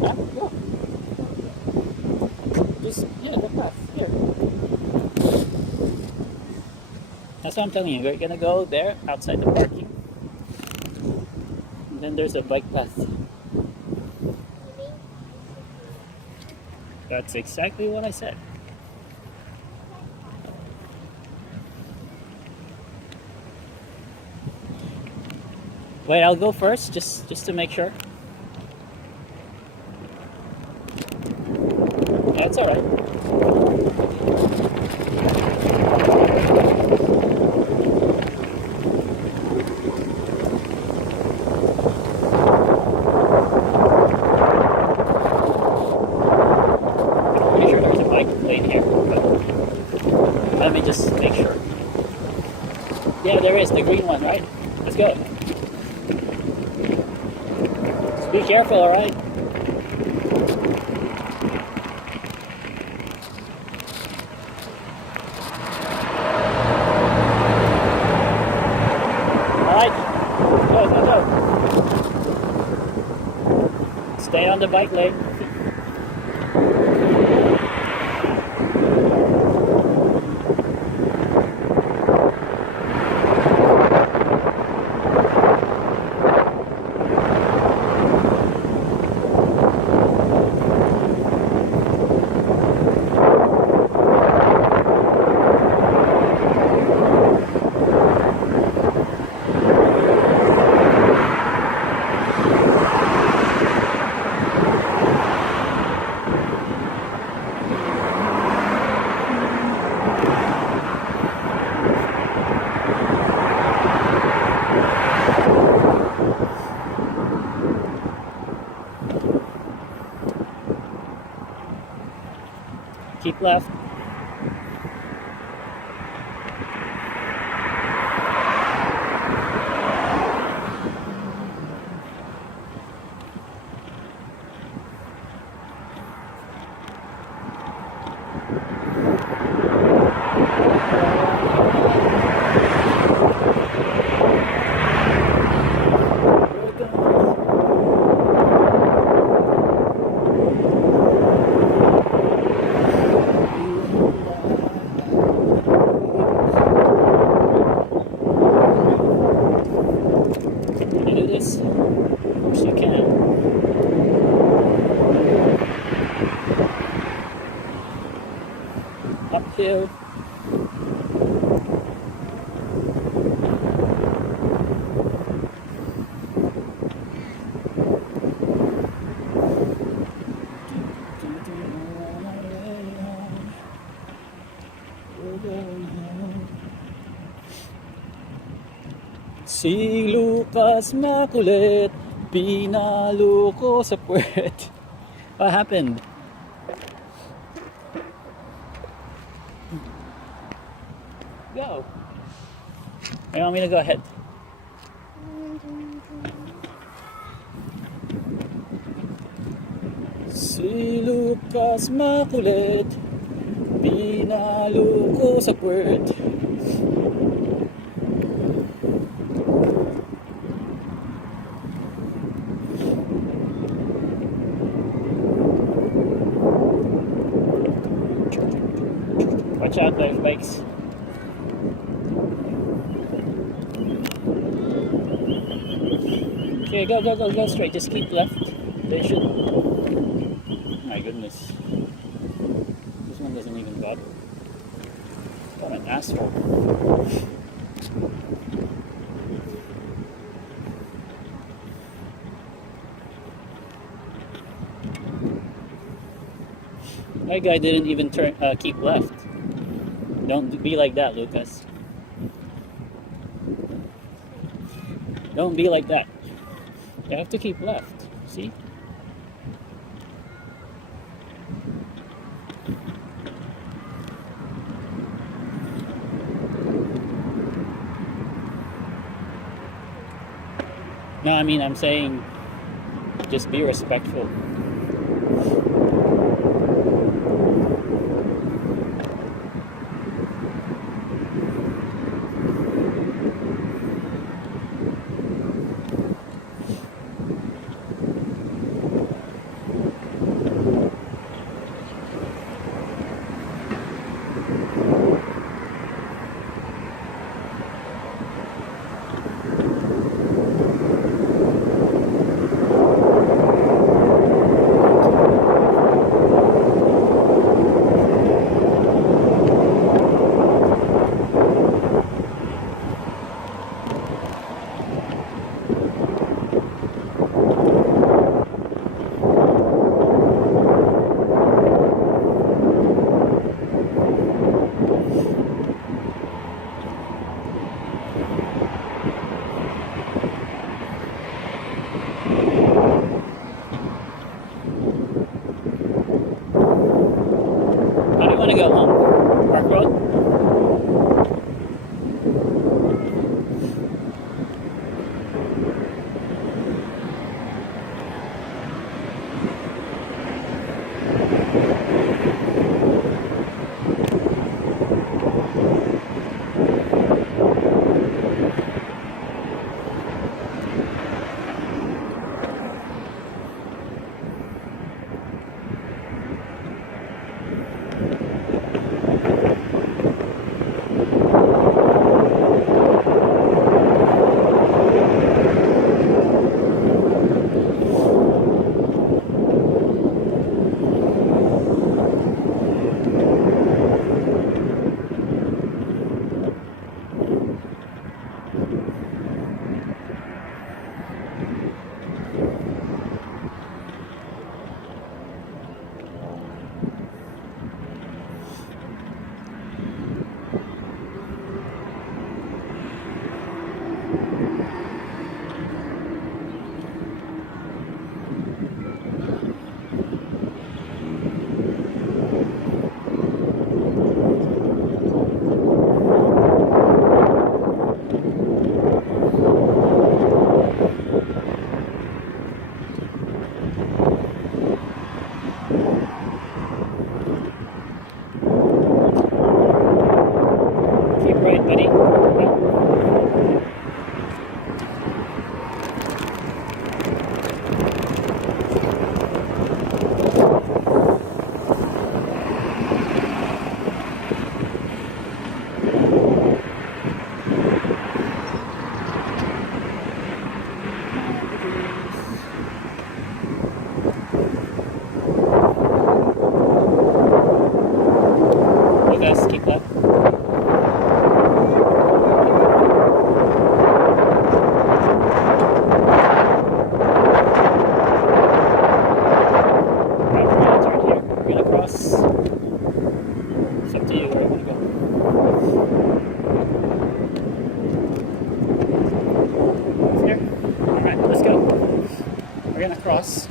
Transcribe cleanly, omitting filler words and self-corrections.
Huh? Go. Just, yeah, the path. Here. That's what I'm telling you. We're gonna go there, outside the parking. And then there's a bike path. That's exactly what I said. Wait, I'll go first, just to make sure. That's all right. Pretty sure there's a bike lane here, but let me just make sure. Yeah, there is the green one, right? Let's go. Just be careful, all right? All right, go, go, go. Stay on the bike lane. Keep left. Can you do this? Of course you can. Uphill. Si Lucas makulit, pinalo ko sa puwet. What happened? Go. You want me to go ahead? Si Lucas makulit, pinalo ko sa puwet. Watch out, there's bikes. Okay, go, go, go, go straight. Just keep left. They should. My goodness. This one doesn't even bother. What an asshole. That guy didn't even keep left. Don't be like that, Lucas. Don't be like that. You have to keep left. See? No, I mean, I'm saying just be respectful. We're gonna cross.